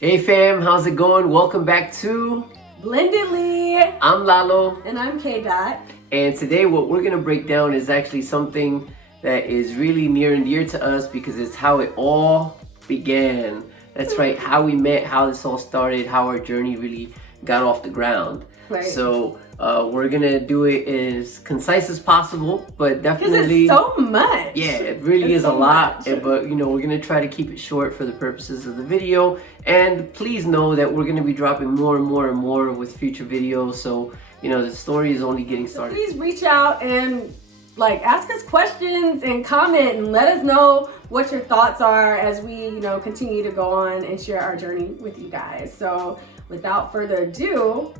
Hey fam, how's it going? Welcome back to Blendedly. I'm Lalo. And I'm K Dot. And today what we're going to break down is actually something that is really near and dear to us because it's how it all began. That's right, how we met, how this all started, how our journey really got off the ground. Right. So we're going to do it as concise as possible, but definitely... Because it's so much. Yeah, it really is so a lot, but you know, we're going to try to keep it short for the purposes of the video. And please know that we're going to be dropping more and more and more with future videos. So, you know, the story is only getting started. So please reach out and ask us questions and comment and let us know what your thoughts are as we, continue to go on and share our journey with you guys. So without further ado,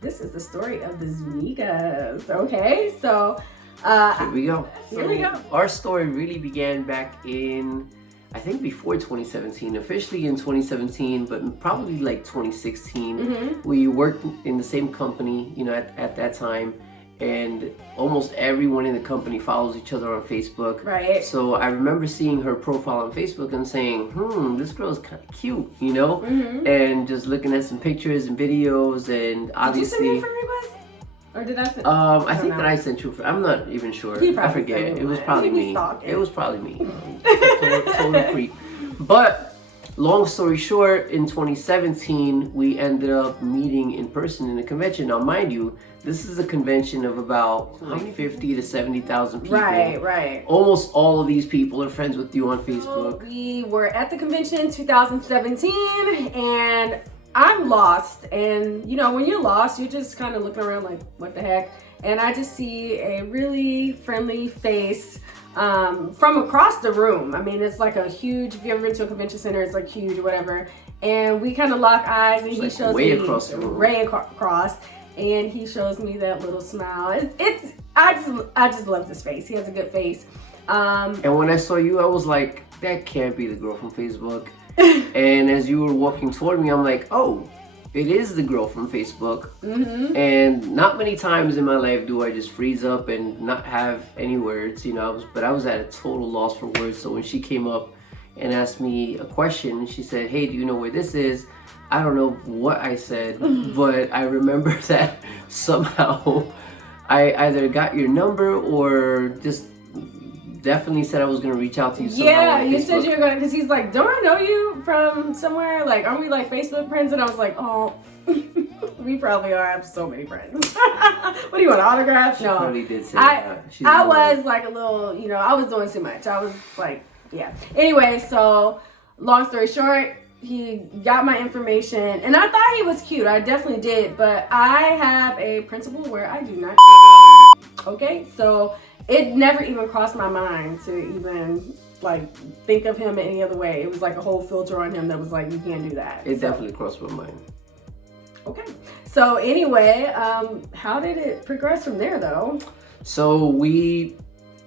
this is the story of the Zunigas. Okay, so here we go. Here we go. Our story really began back in, I think, before 2017, officially in 2017, but probably like 2016. Mm-hmm. We worked in the same company, at that time, and almost everyone in the company follows each other on Facebook. Right. So I remember seeing her profile on Facebook and saying, this girl's kind of cute, Mm-hmm. and just looking at some pictures and videos, and obviously. Did you send me a friend request? Or did I send? I think that I sent you. I'm not even sure. I forget. It was probably me. It was probably me. Total creep. But long story short, in 2017, we ended up meeting in person in a convention. Now, mind you, this is a convention of about 50 to 70,000 people. Right. Almost all of these people are friends with you on Facebook. So we were at the convention in 2017, and I'm lost. And when you're lost, you're just kind of looking around like, what the heck? And I just see a really friendly face from across the room. I mean, it's like a huge, if you ever been to a convention center, it's like huge or whatever. And we kind of lock eyes, and he shows me across the room. way across, and he shows me that little smile. I just love this face. He has a good face. And when I saw you, I was like, that can't be the girl from Facebook. And as you were walking toward me, I'm like, oh, it is the girl from Facebook. Mm-hmm. And not many times in my life do I just freeze up and not have any words, but I was at a total loss for words. So when she came up and asked me a question, she said, hey, do you know where this is? I don't know what I said, but I remember that somehow I either got your number or just definitely said I was going to reach out to you somehow. Yeah, you said you were going to, because he's like, don't I know you from somewhere? Like, aren't we like Facebook friends? And I was like, oh, we probably are. I have so many friends. What do you want, autographs? No. She probably did say that. I was like a little, I was doing too much. I was like, yeah. Anyway, so long story short, he got my information, and I thought he was cute. I definitely did, but I have a principle where I do not care. Okay, so it never even crossed my mind to even think of him any other way. It was like a whole filter on him that was like, you can't do that. It definitely crossed my mind. Okay, so anyway, how did it progress from there though? So we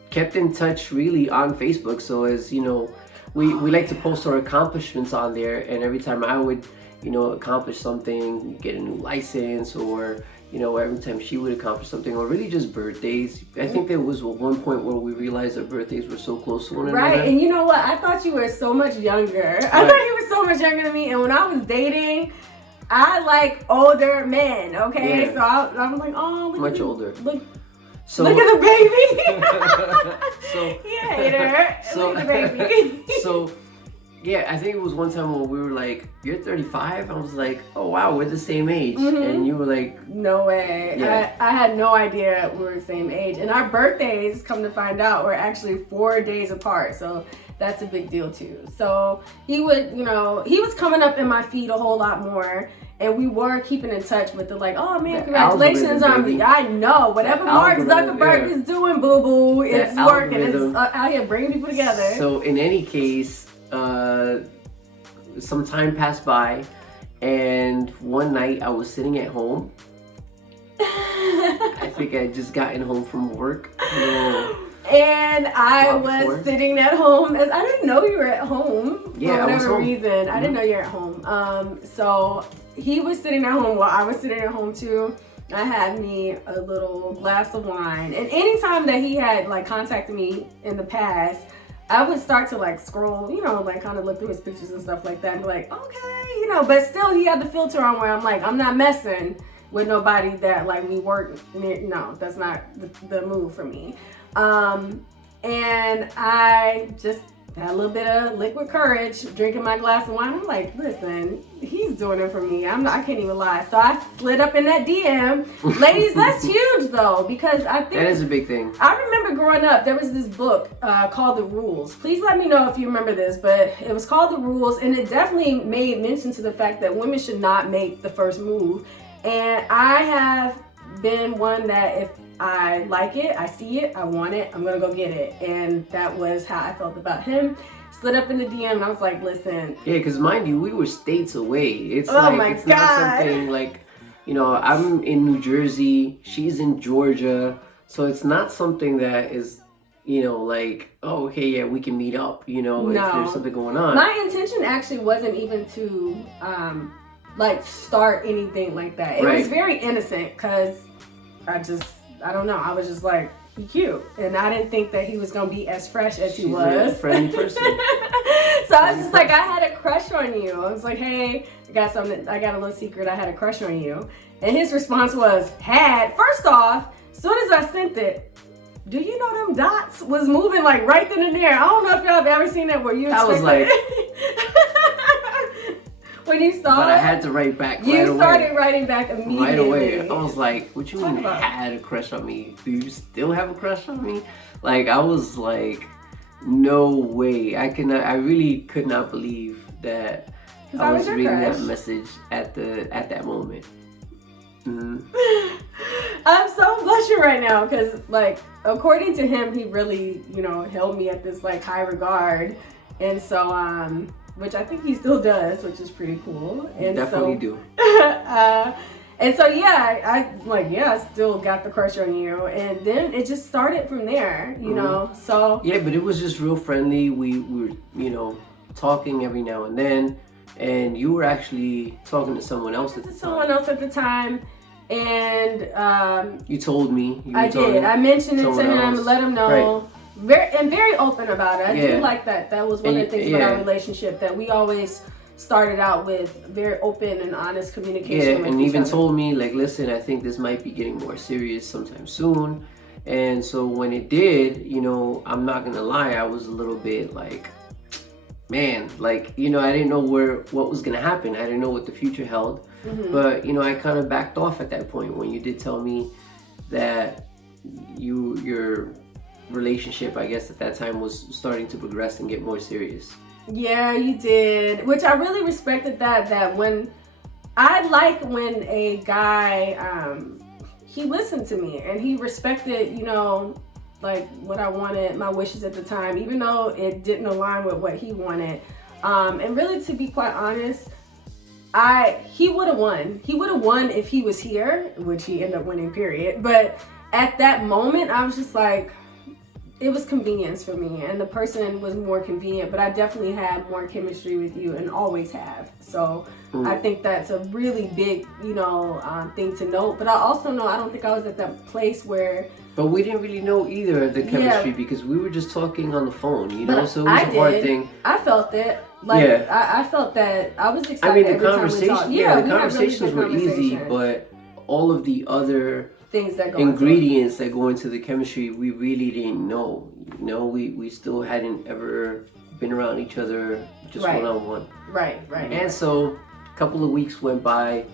kept in touch really on Facebook. So as you know, we like to post our accomplishments on there, and every time I would accomplish something, get a new license, or every time she would accomplish something, or really just birthdays. I think there was one point where we realized that birthdays were so close to one another. Right, and you know what? I thought you were so much younger. Right. I thought you were so much younger than me, and when I was dating, I like older men, okay? Yeah. So I was like, oh, much older. Look at the baby. So he a hater. So, look at the baby. So yeah, I think it was one time when we were like, you're 35? I was like, oh wow, we're the same age. Mm-hmm. And you were like, no way. Yeah. I had no idea we were the same age. And our birthdays, come to find out, were actually 4 days apart. So that's a big deal too. So he would, he was coming up in my feed a whole lot more. And we were keeping in touch with oh man, congratulations on me. I know, whatever Mark Zuckerberg is doing, boo-boo, it's working. It's out here bringing people together. So in any case, some time passed by, and one night I was sitting at home. I think I had just gotten home from work. And I was sitting at home, as I didn't know you were at home for whatever reason. I didn't know you were at home. So he was sitting at home while I was sitting at home too. I had me a little glass of wine, and anytime that he had contacted me in the past, I would start to scroll, kind of look through his pictures and stuff like that, and be like, okay, but still he had the filter on where I'm like, I'm not messing with nobody that like we work near. No, that's not the move for me. And I just had a little bit of liquid courage, drinking my glass of wine. I'm like, listen, he's doing it for me. I can't even lie. So I slid up in that DM. Ladies, that's huge though, because I think that is a big thing. I remember growing up, there was this book called The Rules. Please let me know if you remember this, but it was called The Rules, and it definitely made mention to the fact that women should not make the first move. And I have been one that if I like it, I see it, I want it, I'm gonna go get it. And that was how I felt about him. Slid up in the DM and I was like, listen. Yeah, because mind you, we were states away. It's oh like, my it's God. not something like, I'm in New Jersey, she's in Georgia. So it's not something that is, like, oh, okay, yeah, we can meet up, if there's something going on. My intention actually wasn't even to, start anything like that. It was very innocent because I don't know. I was just like, he cute. And I didn't think that he was going to be as fresh as he was. A friendly person. So I was just like, I had a crush on you. I was like, hey, I got a little secret. I had a crush on you. And his response was, first off, as soon as I sent it, do you know them dots was moving like right then and there? I don't know if y'all have ever seen that where you I was like... When you saw but it, I had to write back right away. You started writing back immediately. Right away. I was like, what you mean had a crush on me? Do you still have a crush on me? Like, I was like, no way. I really could not believe that I was reading that message at that moment. Mm-hmm. I'm so blushing right now because, like, according to him, he really, held me at this, like, high regard. And so, which I think he still does, which is pretty cool. And definitely do. And so, I still got the crush on you. And then it just started from there, you know, so. Yeah, but it was just real friendly. We were, talking every now and then. And you were actually talking to someone else at the time. Someone else at the time. And you told me. I did. I mentioned it to him, let him know. Right. Very open about it. I do like that. That was one of the things about our relationship, that we always started out with very open and honest communication. Yeah, and even told me, like, listen, I think this might be getting more serious sometime soon. And so when it did, I'm not gonna lie, I was a little bit like, man, like, I didn't know what was gonna happen. I didn't know what the future held. Mm-hmm. But I kind of backed off at that point when you did tell me that your relationship, I guess at that time, was starting to progress and get more serious. Yeah, you did, which I really respected that when I like when a guy he listened to me and he respected like what I wanted, my wishes at the time, even though it didn't align with what he wanted. And really, to be quite honest, he would have won. He would have won if he was here, which he ended up winning, period. But at that moment, I was just like, it was convenience for me, and the person was more convenient, but I definitely had more chemistry with you and always have. So I think that's a really big, thing to note. But I also know I don't think I was at that place where. But we didn't really know either the chemistry because we were just talking on the phone, But so it was a hard thing. I felt it. Like, I felt that I was excited. I mean, the conversations were easy, but all of the other things that go ingredients that go into the chemistry, we really didn't know. We still hadn't ever been around each other just one-on-one. Right. And so a couple of weeks went by.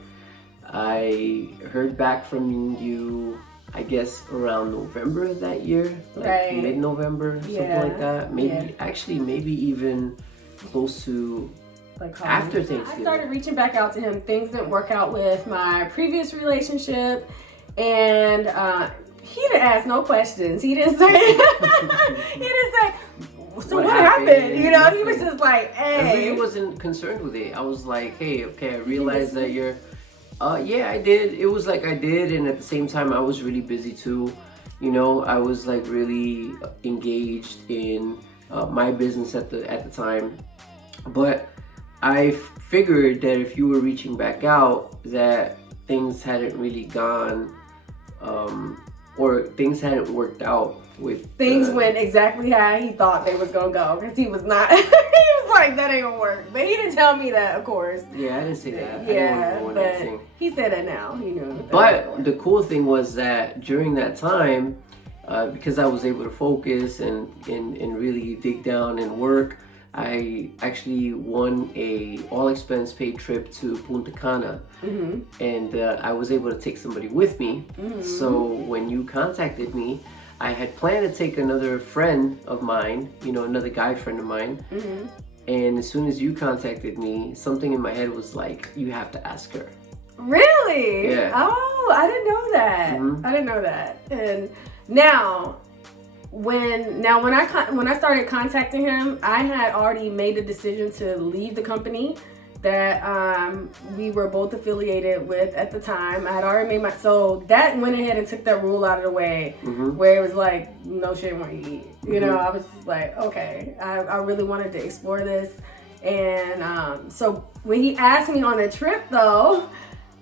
I heard back from you, I guess around November of that year, like mid-November, something like that. Maybe even close to after Thanksgiving. I started reaching back out to him. Things didn't work out with my previous relationship. And he didn't ask no questions. He didn't say, so what happened? He was just like, hey. I really wasn't concerned with it. I was like, hey, okay, I realized that you're, yeah, I did. It was like I did. And at the same time, I was really busy too. I was like really engaged in my business at the time. But I figured that if you were reaching back out, that things hadn't really gone or things hadn't worked out with things went exactly how he thought they was gonna go, because he was not. He was like, that ain't gonna work. But he didn't tell me that, of course. Yeah, I didn't say that. Yeah, but he said that now. He knew. But the cool thing was that during that time, because I was able to focus and really dig down and work, I actually won a all expense paid trip to Punta Cana, and I was able to take somebody with me. So when you contacted me, I had planned to take another friend of mine, another guy friend of mine. And as soon as you contacted me, something in my head was like, you have to ask her. Really? Yeah. Oh, I didn't know that. I didn't know that. And now, when I started contacting him, I had already made the decision to leave the company that we were both affiliated with at the time. I had already made so that went ahead and took that rule out of the way, where it was like, no shit when you eat. I was just like, okay, I really wanted to explore this. And so when he asked me on the trip though,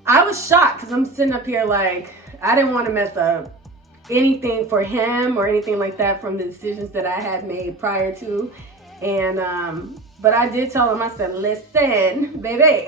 I was shocked, because I'm sitting up here like, I didn't want to mess up anything for him or anything like that from the decisions that I had made prior to. And but I did tell him, I said, listen, baby,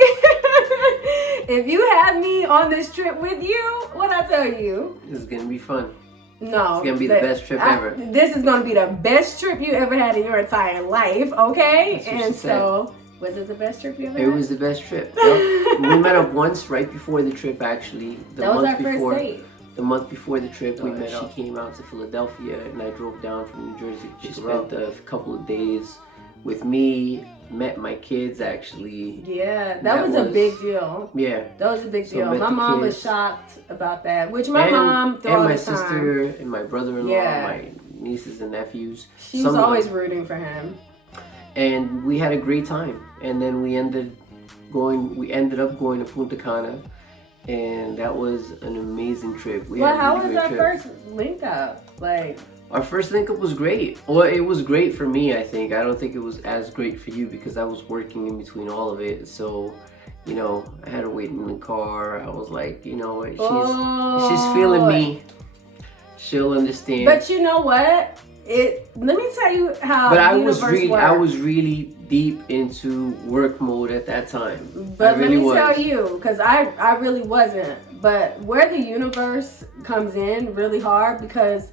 if you had me on this trip with you, what'd I tell you? This is gonna be fun. No. It's gonna be the best trip ever. This is gonna be the best trip you ever had in your entire life, okay? That's what And she said. So, was it the best trip you ever had? It was the best trip. Yep. We met up once right before the trip, actually. That was our first date. The month before the trip, we met up. She came out to Philadelphia, and I drove down from New Jersey. She spent a couple of days with me, met my kids, actually. Yeah, that was a big deal. Yeah. That was a big deal. My mom was shocked about that, which my mom throughout and my the time. sister and my brother-in-law, my nieces and nephews. She was always rooting for him. And we had a great time. And then we ended up going to Punta Cana. And that was an amazing trip. How was our first link up? Our first link up was great. Well, it was great for me, I think. I don't think it was as great for you, because I was working in between all of it. So, I had to wait in the car. I was like, she's feeling me. She'll understand. But you know what? Let me tell you how. But I was really deep into work mode at that time. But let me tell you, because I really wasn't. But where the universe comes in really hard, because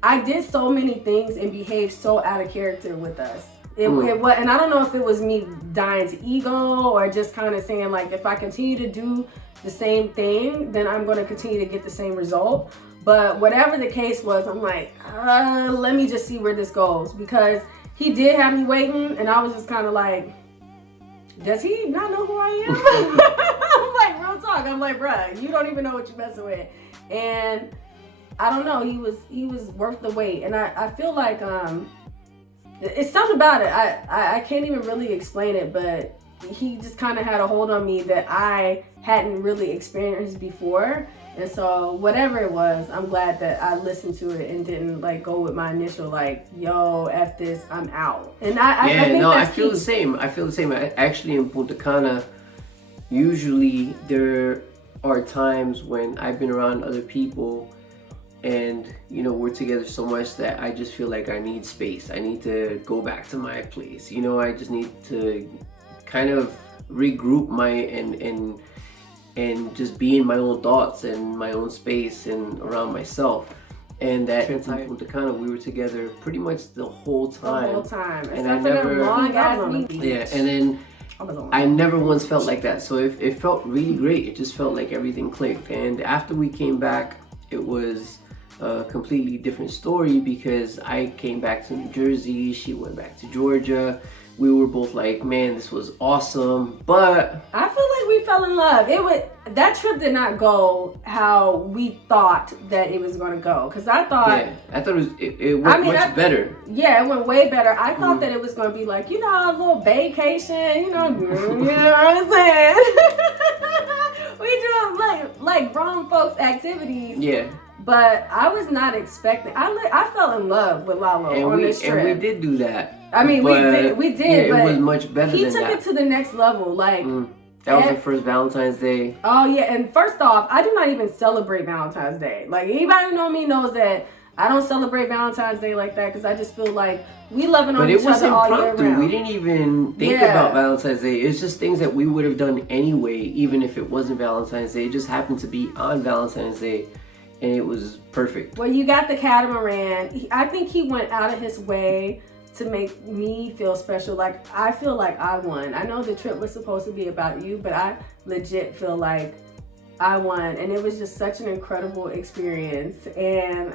I did so many things and behaved so out of character with us. It was, and I don't know if it was me dying to ego, or just kind of saying like, if I continue to do the same thing, then I'm going to continue to get the same result. But whatever the case was, I'm like, let me just see where this goes, because he did have me waiting, and I was just kind of like, does he not know who I am? I'm like, real talk. I'm like, bruh, you don't even know what you're messing with. And I don't know, he was worth the wait. And I feel like it's something about it. I can't even really explain it, but he just kind of had a hold on me that I hadn't really experienced before. And so whatever it was, I'm glad that I listened to it and didn't go with my initial yo, F this, I'm out. And I think I feel the same. Actually, in Punta Cana, usually there are times when I've been around other people and we're together so much that I just feel like I need space. I need to go back to my place. I just need to kind of regroup and just be in my own thoughts and my own space and around myself. And that entire Punta Cana, we were together pretty much the whole time. The whole time. And I never, long ass meeting. Yeah, and then I never once felt like that. So it felt really great. It just felt like everything clicked. And after we came back, it was a completely different story, because I came back to New Jersey, she went back to Georgia. We were both like, man, this was awesome. But I feel like we fell in love. That trip did not go how we thought that it was going to go. Because I thought it went much better. Yeah, it went way better. I thought that it was going to be like, a little vacation, you know what I'm saying? We do like grown folks activities. Yeah. But I was not expecting. I fell in love with Lalo on this trip. And we did do that. I mean, we did. Yeah, but it was much better than that. He took it to the next level. That was the first Valentine's Day. Oh yeah, and first off, I do not even celebrate Valentine's Day. Anybody who knows me knows that I don't celebrate Valentine's Day like that because I just feel like we loving on But each it was other all year impromptu. round. We didn't even think about Valentine's Day. It's just things that we would have done anyway, even if it wasn't Valentine's Day. It just happened to be on Valentine's Day, and it was perfect. Well, you got the catamaran. I think he went out of his way to make me feel special. Like, I feel like I won. I know the trip was supposed to be about you, but I legit feel like I won, and it was just such an incredible experience. And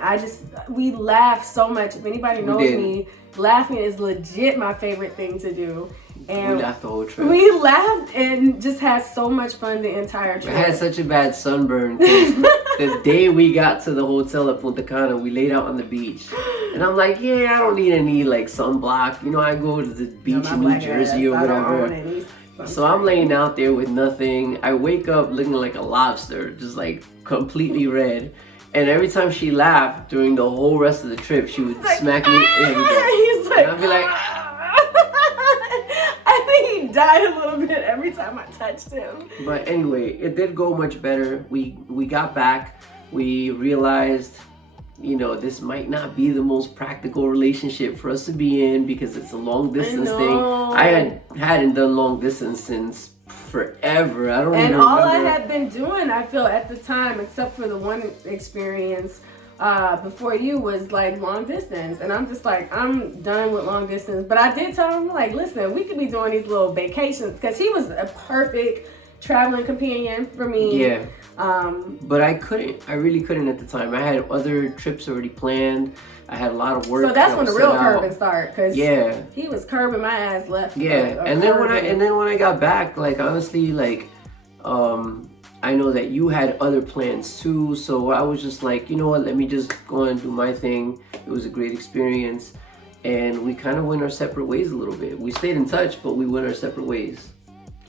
we laughed so much. If anybody knows me, laughing is legit my favorite thing to do. And we laughed the whole trip. We laughed and just had so much fun the entire trip. I had such a bad sunburn. The day we got to the hotel at Punta Cana, we laid out on the beach, and I'm like, yeah, I don't need any like sunblock. You know, I go to the beach in New Jersey or whatever. So I'm laying out there with nothing. I wake up looking like a lobster, just like completely red. And every time she laughed during the whole rest of the trip, she would smack me. And I'd be like, I think he died a little bit every time I touched him. But anyway, it did go much better. We got back. We realized, you know, this might not be the most practical relationship for us to be in because it's a long distance thing. I hadn't done long distance since forever. I don't even remember. And all I had been doing, I feel at the time, except for the one experience before you, was like long distance. And I'm just like, I'm done with long distance. But I did tell him, like, listen, we could be doing these little vacations, because he was a perfect traveling companion for me. Yeah. But I really couldn't at the time. I had other trips already planned. I had a lot of work. So that's when the real curbing started, because he was curbing my ass left. Yeah, and then when I got back, like honestly, like I know that you had other plans too. So I was just like, you know what? Let me just go and do my thing. It was a great experience, and we kind of went our separate ways a little bit. We stayed in touch, but we went our separate ways.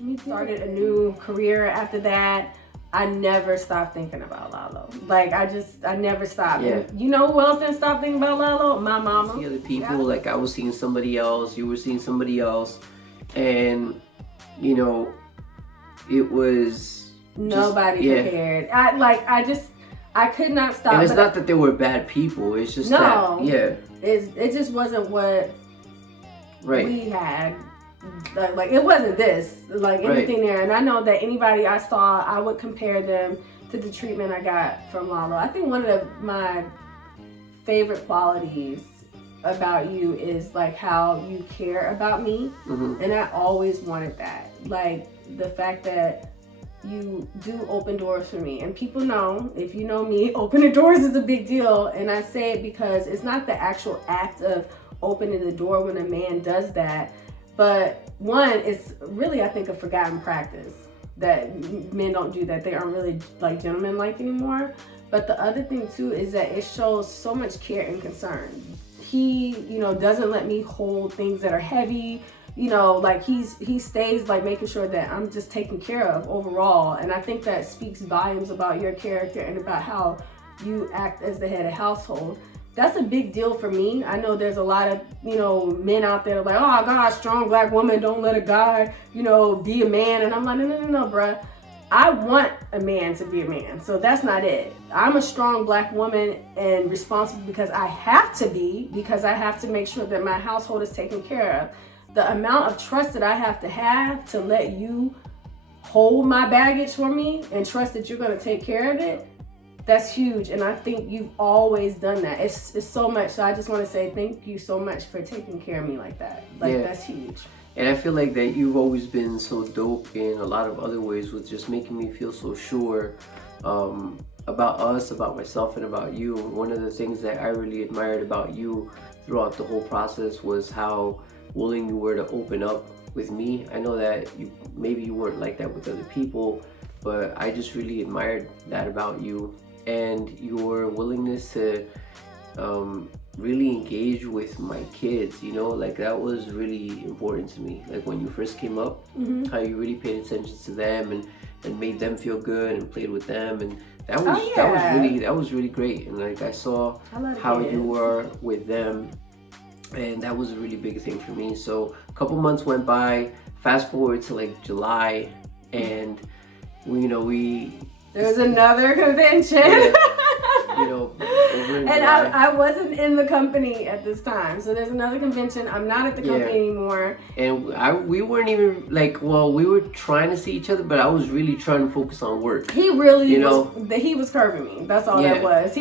We started a new career after that. I never stopped thinking about Lalo. Like, I never stopped. Yeah. And you know who else didn't stop thinking about Lalo? My mama. The other people, like I was seeing somebody else, you were seeing somebody else, and you know, it was nobody prepared. I could not stop. And it's not that they were bad people. It's just it just wasn't what we had. Like it wasn't this, like anything there. And I know that anybody I saw, I would compare them to the treatment I got from Lalo. I think one of my favorite qualities about you is like how you care about me. And I always wanted that. Like the fact that you do open doors for me. And people know, if you know me, opening doors is a big deal. And I say it because it's not the actual act of opening the door when a man does that. But one, it's really, I think, a forgotten practice that men don't do that. They aren't really like gentlemen-like anymore. But the other thing too is that it shows so much care and concern. He, you know, doesn't let me hold things that are heavy. You know, like he stays like making sure that I'm just taken care of overall. And I think that speaks volumes about your character and about how you act as the head of household. That's a big deal for me. I know there's a lot of, you know, men out there like, oh God, strong black woman, don't let a guy, you know, be a man. And I'm like, no, bruh. I want a man to be a man. So that's not it. I'm a strong black woman and responsible because I have to be, because I have to make sure that my household is taken care of. The amount of trust that I have to let you hold my baggage for me and trust that you're going to take care of it, that's huge. And I think you've always done that. It's so much. So I just want to say thank you so much for taking care of me like that. Like, that's huge. And I feel like that you've always been so dope in a lot of other ways with just making me feel so sure about us, about myself, and about you. One of the things that I really admired about you throughout the whole process was how willing you were to open up with me. I know that maybe you weren't like that with other people, but I just really admired that about you, and your willingness to really engage with my kids, you know, like that was really important to me. Like when you first came up, how you really paid attention to them and made them feel good and played with them, and that was really great. And like I saw how you were with them, and that was a really big thing for me. So a couple months went by, fast forward to like July, and there was another convention. You know, Over in And July. I wasn't in the company at this time. So there's another convention. I'm not at the company anymore. And we weren't even like, well, we were trying to see each other, but I was really trying to focus on work. He really, he was curving me. That's all that was.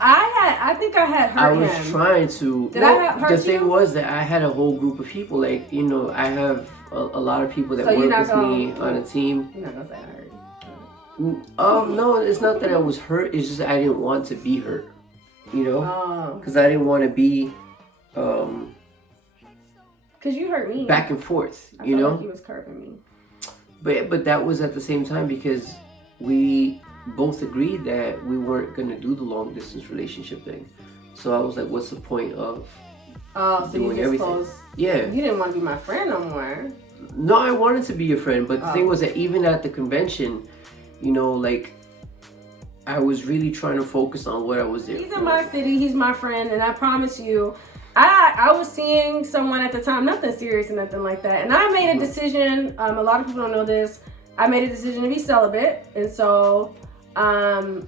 I think I had hurt him. I was trying to. Did I hurt you? The thing was that I had a whole group of people. Like, I have a lot of people that work with me on a team. You're not gonna say I hurt you. No, it's not that I was hurt. It's just I didn't want to be hurt. Because I didn't want to be. Because you hurt me. Back and forth. I felt like he was curving me. But that was at the same time because we both agreed that we weren't going to do the long distance relationship thing. So I was like, what's the point of doing everything? Yeah. You didn't want to be my friend no more. No, I wanted to be your friend. But the thing was that even at the convention, like, I was really trying to focus on what I was there He's for. in my city. He's my friend. And I promise you, I was seeing someone at the time, nothing serious and nothing like that. And I made a decision. A lot of people don't know this. I made a decision to be celibate. And so I'm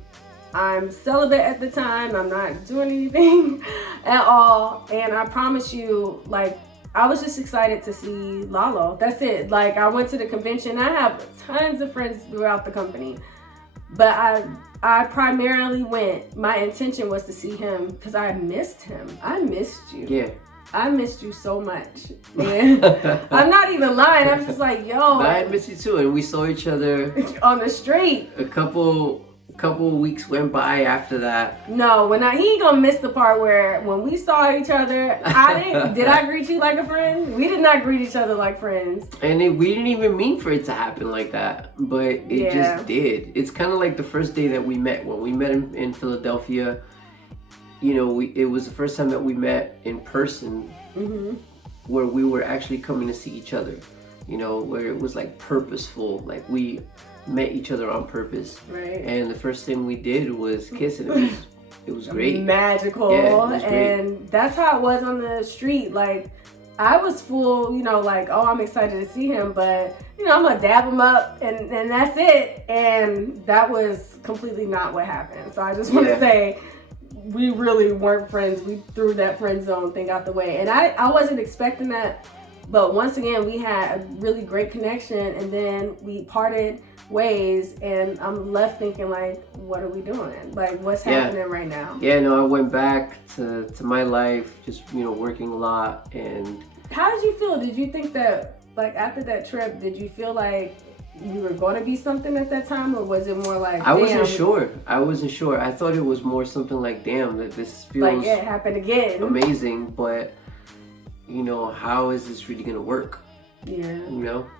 celibate at the time. I'm not doing anything at all. And I promise you, like, I was just excited to see Lalo. That's it. Like, I went to the convention. I have tons of friends throughout the company. But I primarily went, my intention was to see him because I missed him. I missed you. Yeah. I missed you so much. And I'm not even lying. I'm just like, yo. I missed you too. And we saw each other on the street. A couple weeks went by after that. No, he ain't gonna miss the part where when we saw each other, did I greet you like a friend? We did not greet each other like friends. And we didn't even mean for it to happen like that, but it just did. It's kind of like the first day that we met. When we met in Philadelphia, it was the first time that we met in person, where we were actually coming to see each other, where it was like purposeful, like we met each other on purpose. Right. And the first thing we did was kiss, and it was great. Magical. Yeah, it was great. And that's how it was on the street. Like, I was full, like, oh, I'm excited to see him, but I'm gonna dab him up and that's it. And that was completely not what happened. So I just want to say we really weren't friends. We threw that friend zone thing out the way. And I wasn't expecting that, but once again, we had a really great connection, and then we parted ways, and I'm left thinking, like, what are we doing? Like, what's happening right now? Yeah, no, I went back to my life, just working a lot. And how did you feel? Did you think that, like, after that trip, did you feel like you were going to be something at that time, or was it more like, I wasn't sure. I thought it was more something like, damn, that this feels like it happened again, amazing, but how is this really gonna work? Yeah.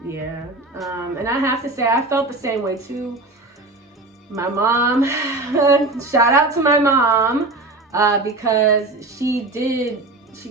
Yeah. And I have to say, I felt the same way too. My mom, shout out to my mom, because she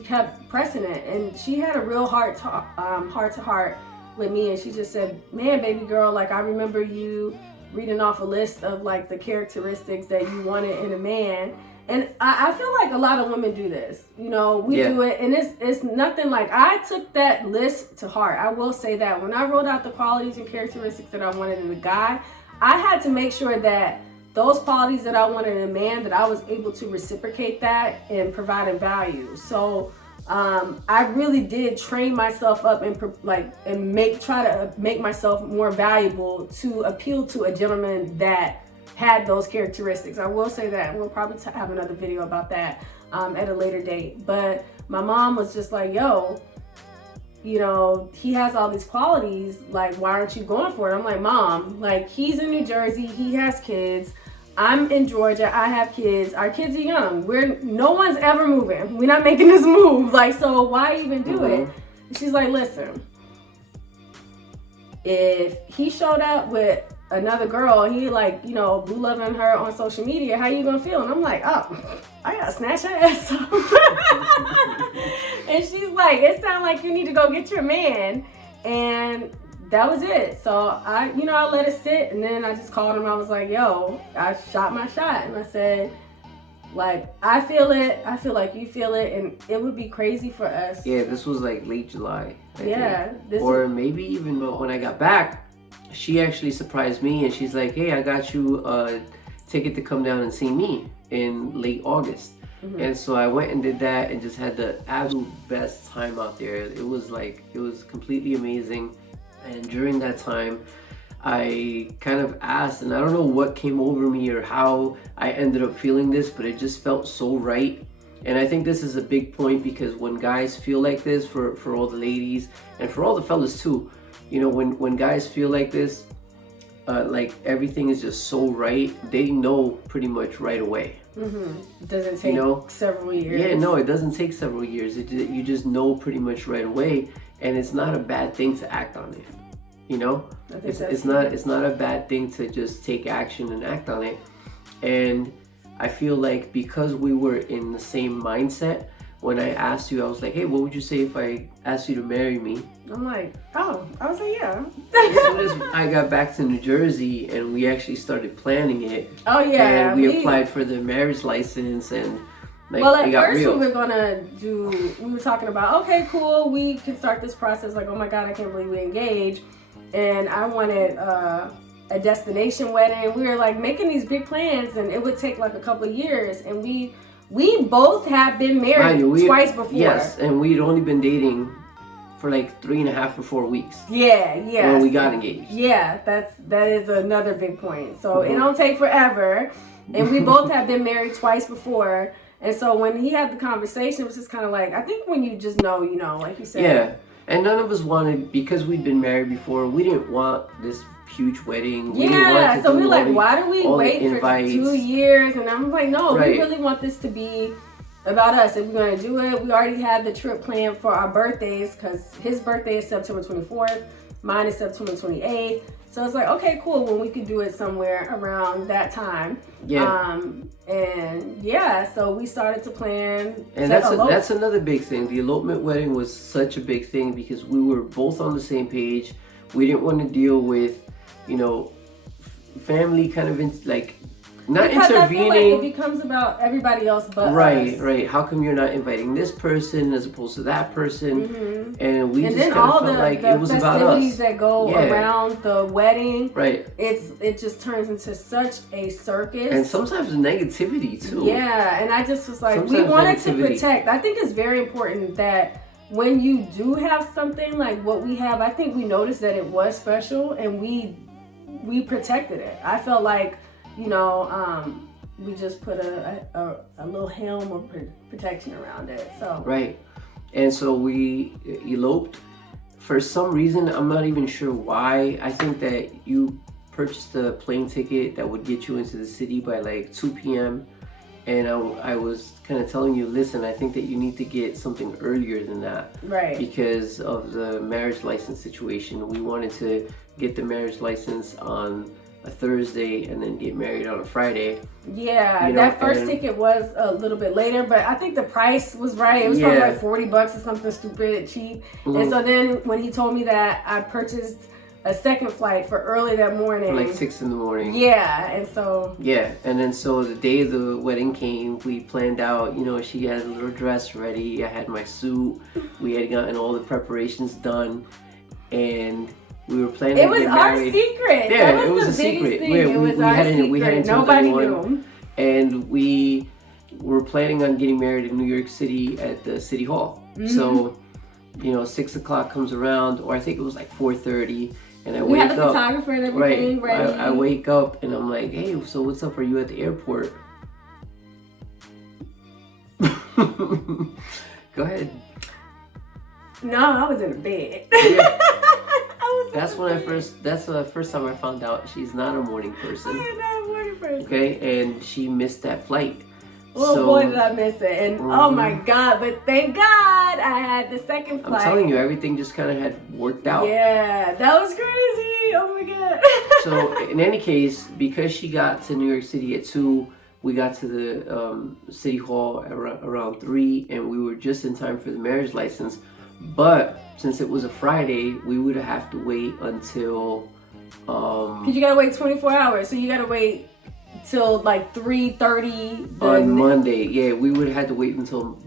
kept pressing it, and she had a real heart to heart with me, and she just said, man, baby girl, like, I remember you reading off a list of, like, the characteristics that you wanted in a man. And I feel like a lot of women do this. We do it, and it's nothing like, I took that list to heart. I will say that when I wrote out the qualities and characteristics that I wanted in a guy, I had to make sure that those qualities that I wanted in a man, that I was able to reciprocate that and provide a value. So I really did train myself up and try to make myself more valuable to appeal to a gentleman that had those characteristics. I will say that. We'll probably have another video about that at a later date. But my mom was just like, yo, he has all these qualities. Like, why aren't you going for it? I'm like, Mom, like, he's in New Jersey. He has kids. I'm in Georgia. I have kids. Our kids are young. No one's ever moving. We're not making this move. Like, so why even do it? And she's like, listen, if he showed up with another girl, he blue loving her on social media, how you gonna feel? And I'm like, oh, I gotta snatch her ass up. And she's like, it sounds like you need to go get your man. And that was it. So I let it sit, and then I just called him. I was like, yo, I shot my shot, and I said, like, I feel it. I feel like you feel it, and it would be crazy for us. Yeah, this was like late July. I think. Or maybe even when I got back, she actually surprised me, and she's like, hey, I got you ticket to come down and see me in late August. And so I went and did that and just had the absolute best time out there. It was completely amazing. And during that time, I kind of asked, and I don't know what came over me or how I ended up feeling this, but it just felt so right. And I think this is a big point, because when guys feel like this, for all the ladies and for all the fellas too, you know, when guys feel like this, like everything is just so right, they know pretty much right away. It doesn't take several years. Yeah, no, it doesn't take several years. You just know pretty much right away, and it's not a bad thing to act on it. You know, it's not a bad thing to just take action and act on it. And I feel like because we were in the same mindset, when I asked you, I was like, hey, what would you say if I asked you to marry me? I'm like, oh, I was like, yeah. As soon as I got back to New Jersey and we actually started planning it. Oh yeah. And we applied for the marriage license, and like, well, at it got first real. we were talking about, okay, cool, we can start this process. Like, oh my God, I can't believe we engaged. And I wanted a destination wedding. We were like making these big plans, and it would take like a couple of years. And we both have been married twice before. Yes, and we'd only been dating for like 3.5 or 4 weeks. Yeah. When we got engaged. Yeah, that is another big point. So it don't take forever, and we both have been married twice before. And so when he had the conversation, it was just kind of like, I think when you just know, you know, like you said. Yeah, and none of us wanted, because we'd been married before, we didn't want this huge wedding. We didn't want to so do we're like, the, why do we wait for 2 years? And I'm like, no, we really want this to be about us. If we're going to do it, we already had the trip planned for our birthdays, because his birthday is September 24th, mine is September 28th. So it's like, okay, cool, when we could do it somewhere around that time. Yeah. And yeah, so we started to plan. And that's another big thing. The elopement wedding was such a big thing because we were both on the same page. We didn't want to deal with, you know, family kind of not because intervening. I feel like it becomes about everybody else but us. Right. How come you're not inviting this person as opposed to that person? And we just kind of felt like it was about us. And then all the festivities that go around the wedding. Right. It just turns into such a circus. And sometimes negativity too. Yeah, and I just was like, we wanted to protect. I think it's very important that when you do have something like what we have, I think we noticed that it was special, and we protected it. I felt like, you know, we just put a little helm of protection around it. So right, and so we eloped. For some reason, I'm not even sure why. I think that you purchased a plane ticket that would get you into the city by like 2 p.m. And I was kind of telling you, listen, I think that you need to get something earlier than that. Right. Because of the marriage license situation. We wanted to get the marriage license on a Thursday and then get married on a Friday. Yeah, that first ticket was a little bit later, but I think the price was right. It was probably like $40 or something stupid cheap. And so then when he told me that, I purchased a second flight for early that morning. For like 6 in the morning. Yeah, and so. Yeah, and then so the day the wedding came, we planned out, you know, she had a little dress ready. I had my suit. We had gotten all the preparations done. And we were planning to get married. It was our secret. Yeah, that was a secret. It was our secret. We hadn't told Nobody anyone. knew. And we were planning on getting married in New York City at the City Hall. So, you know, 6 o'clock comes around, or I think it was like 4:30. And I wake up. We had the photographer and everything ready. I wake up and I'm like, hey, so what's up? Are you at the airport? Go ahead. No, I was in the bed. Yeah. That's the first time I found out she's not a morning person. I am not a morning person. Okay, and she missed that flight. Well, boy, did I miss it. And oh my God, but thank God I had the second flight. I'm telling you, everything just kind of had worked out. Yeah, that was crazy. Oh my God. So in any case, because she got to New York City at 2, we got to the City Hall around 3, and we were just in time for the marriage license. But since it was a Friday, we would have to wait until... Because you got to wait 24 hours, so you got to wait till like 3:30 on Monday. Yeah, we would have had to wait until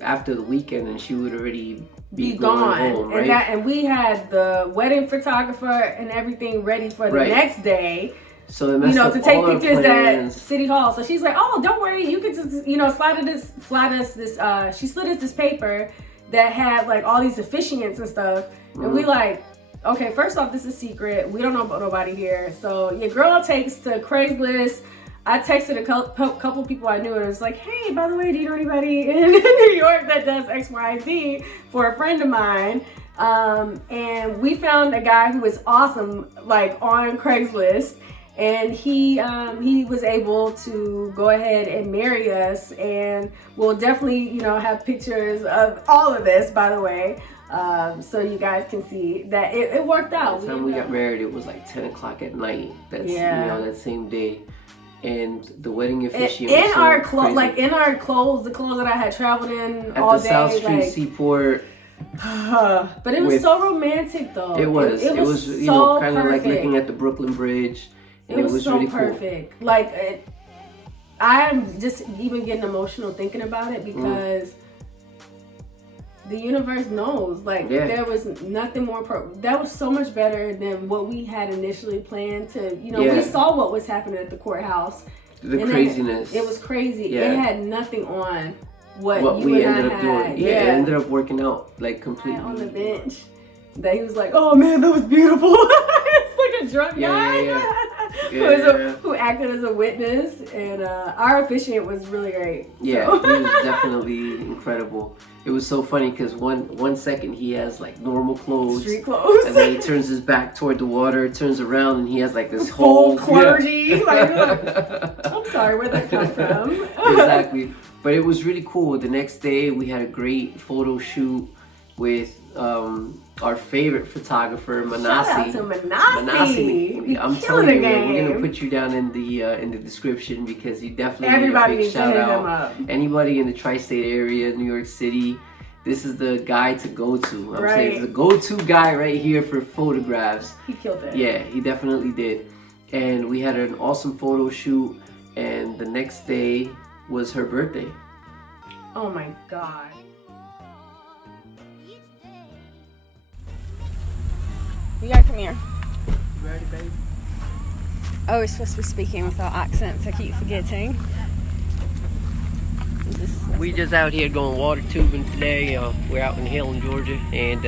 after the weekend, and she would already be gone home, right? And we had the wedding photographer and everything ready for the next day. So it messed up to take all our pictures at plans. City Hall. So she's like, oh, don't worry, you could just, slide us this, she slid us this paper that had like all these officiants and stuff. And we like, okay, first off, this is secret. We don't know about nobody here. So your girl takes to Craigslist. I texted a couple people I knew and it was like, hey, by the way, do you know anybody in New York that does X, Y, Z for a friend of mine? And we found a guy who was awesome, like on Craigslist. And he was able to go ahead and marry us, and we'll definitely, have pictures of all of this, by the way, so you guys can see that it worked out. By the time we got married, it was like 10 o'clock at night. That's that same day, and the wedding officiant in was so our clothes, crazy. In our clothes, the clothes that I had traveled in at all the day, South Street Seaport. But it was so romantic, though. It was so kind of like perfect. looking at the Brooklyn Bridge. And it was so really perfect. Cool. Like, I'm just even getting emotional thinking about it because the universe knows. Like, there was nothing more. That was so much better than what we had initially planned to. We saw what was happening at the courthouse. The craziness. It was crazy. Yeah. It had nothing on what we and ended I up had. doing. Yeah, it ended up working out like completely. On the bench. That he was like, oh man, that was beautiful. It's like a drunk guy. Who acted as a witness, and our officiant was really great. Yeah, he was definitely incredible. It was so funny because one second he has like normal clothes, street clothes, and then he turns his back toward the water, turns around, and he has like this full whole clergy. Like, I'm sorry, where'd that come from? Exactly, but it was really cool. The next day we had a great photo shoot with our favorite photographer, Manasi. Shout out to Manasi. I'm telling you, man, we're gonna put you down in the description because you definitely everybody need a big needs shout to hit out. him up. Anybody in the tri-state area, New York City, this is the guy to go to. I'm saying the go-to guy right here for photographs. He killed it. Yeah, he definitely did. And we had an awesome photo shoot, and the next day was her birthday. Oh my God. You gotta come here. You ready, baby? Oh, we're supposed to be speaking without accents. I keep forgetting. We just out here going water tubing today. We're out in Hill, Georgia, and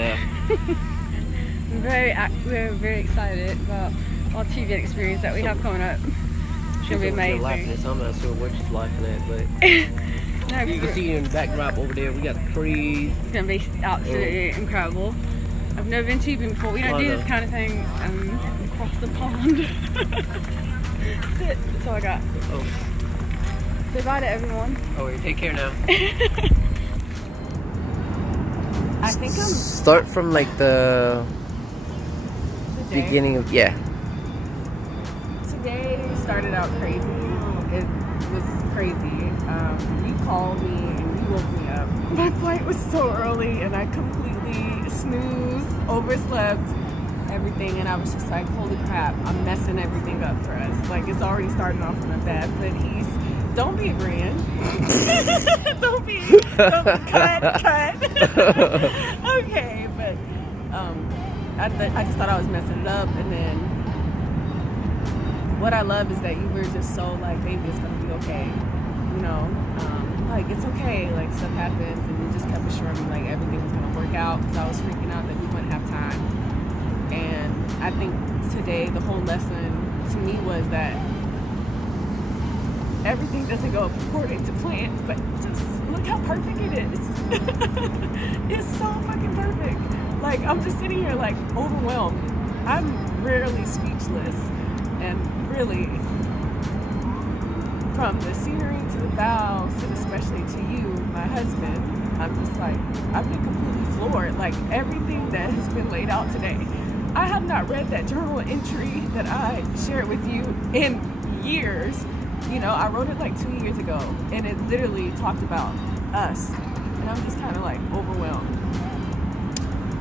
we're very excited about our tubing experience that we have coming up. It's gonna be amazing. I'm not sure what she's laughing at, but you can see in the backdrop over there, we got the trees. It's gonna be absolutely incredible. I've never been tubing before. We don't do this kind of thing across the pond. That's it. That's all I got. Oh. Say bye to everyone. Oh, take care now. I think I'm... Start from like the beginning of... Today started out crazy. It was crazy. You called me and you woke me up. My flight was so early and I completely snoozed, overslept, everything, and I was just like, holy crap, I'm messing everything up for us. Like, it's already starting off on a bad foot. Don't be agreeing. Cut. Okay, but I just thought I was messing it up, and then what I love is that you were just so like, baby, it's gonna be okay. Like, it's okay, like, stuff happens, and you just kept assuring me, like, everything was gonna work out, because I was freaking out that we wouldn't have time. And I think today, the whole lesson to me was that everything doesn't go according to plan, but just look how perfect it is. It's so fucking perfect. Like, I'm just sitting here, like, overwhelmed. I'm rarely speechless, and really, from the scenery to the vows, and especially to you, my husband, I'm just like, I've been completely floored. Like, everything that has been laid out today. I have not read that journal entry that I shared with you in years. I wrote it like 2 years ago, and it literally talked about us. And I'm just kind of like overwhelmed.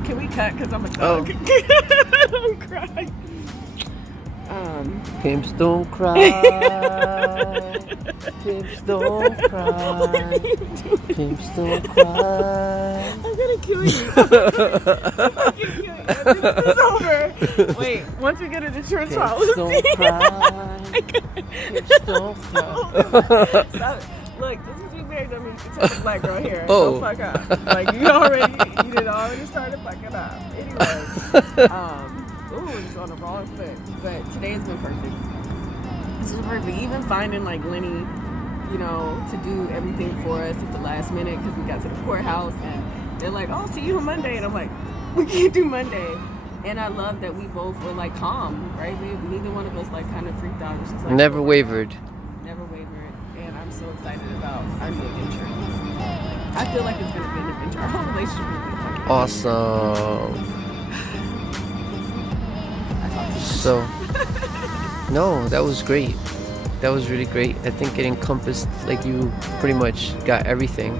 Can we cut? Because I'm a thug. I'm crying. Pimps don't cry. cry. Pimps don't cry. Pimps don't cry. I'm gonna kill you. I'm gonna kill you. This is over. Wait, once we get into church Pimps don't cry. Pimps don't cry. Stop. Look, this is you married to me. You can tell the black girl here. Oh. Don't fuck up. Like you did already started fucking up. Anyways, it's on the wrong foot. But today has been perfect. This is perfect. Even finding like Lenny, to do everything for us at the last minute because we got to the courthouse and they're like, "Oh, see you on Monday," and I'm like, "We can't do Monday." And I love that we both were like calm, right? Neither one of us like kind of freaked out. It's just like Never wavered. Never wavered. And I'm so excited about our new adventure. I feel like it's gonna be an adventure. Our whole relationship is gonna be fucking Awesome. So, no, that was great. That was really great. I think it encompassed, like, you pretty much got everything.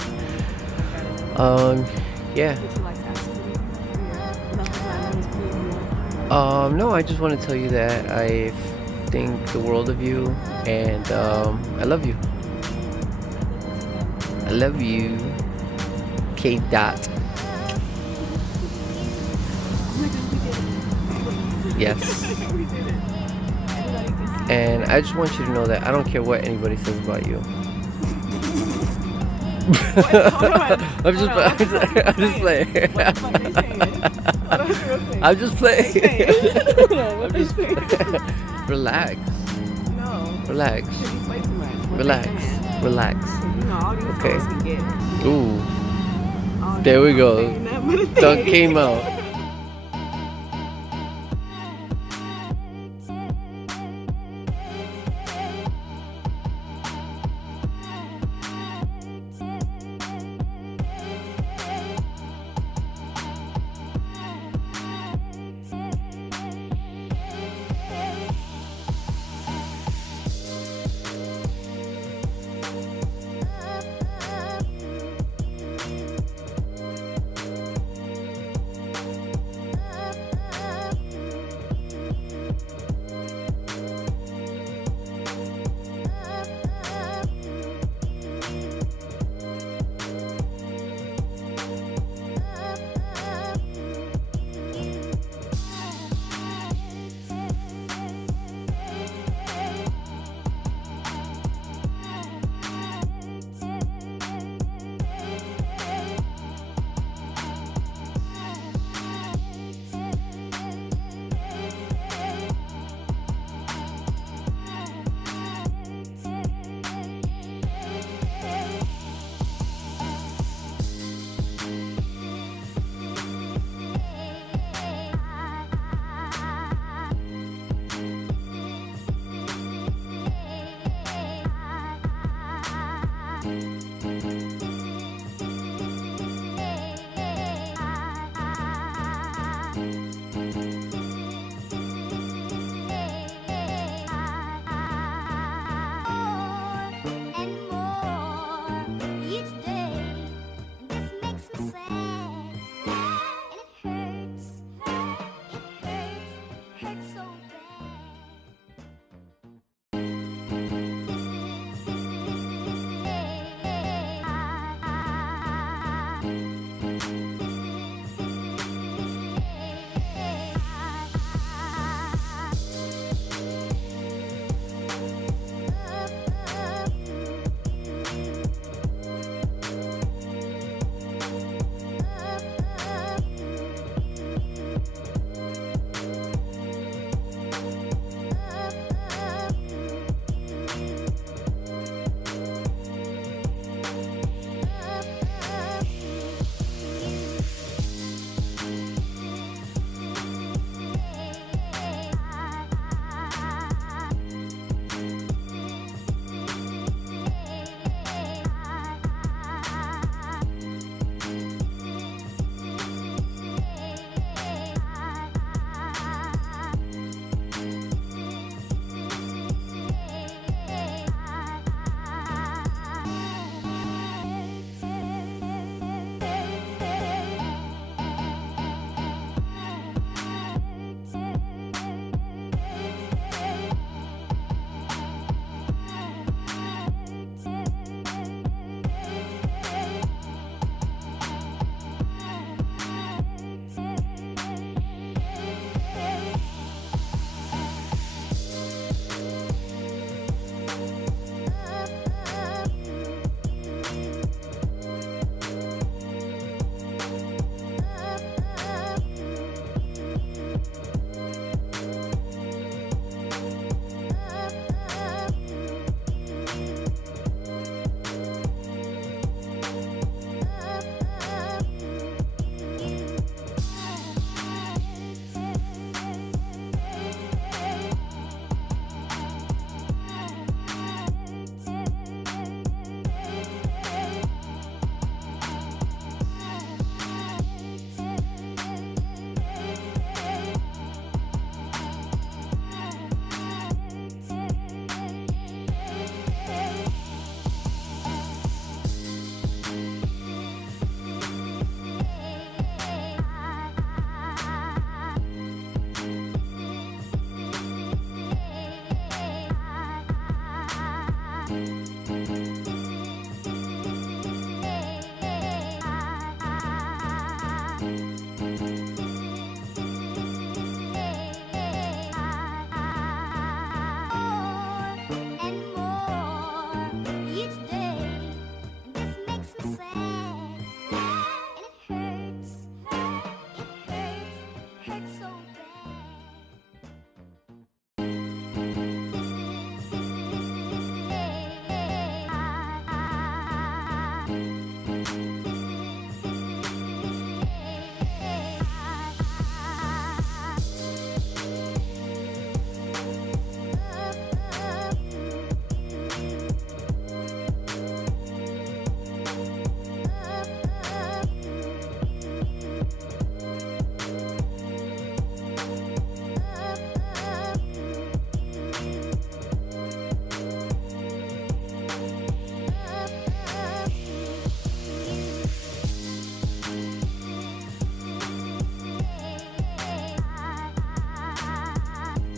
Yeah. Would you like to ask No, I just want to tell you that I think the world of you, and I love you. I love you. K. Dot. Yes. And I just want you to know that I don't care what anybody says about you. I'm just playing. I'm just playing. Relax. No. Relax. You play too much. Relax. Relax. All these Okay. girls can get it. Ooh. All There we these go. saying that, but it's Dunk saying- came out.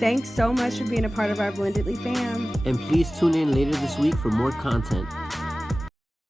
Thanks so much for being a part of our Blendedly fam. And please tune in later this week for more content.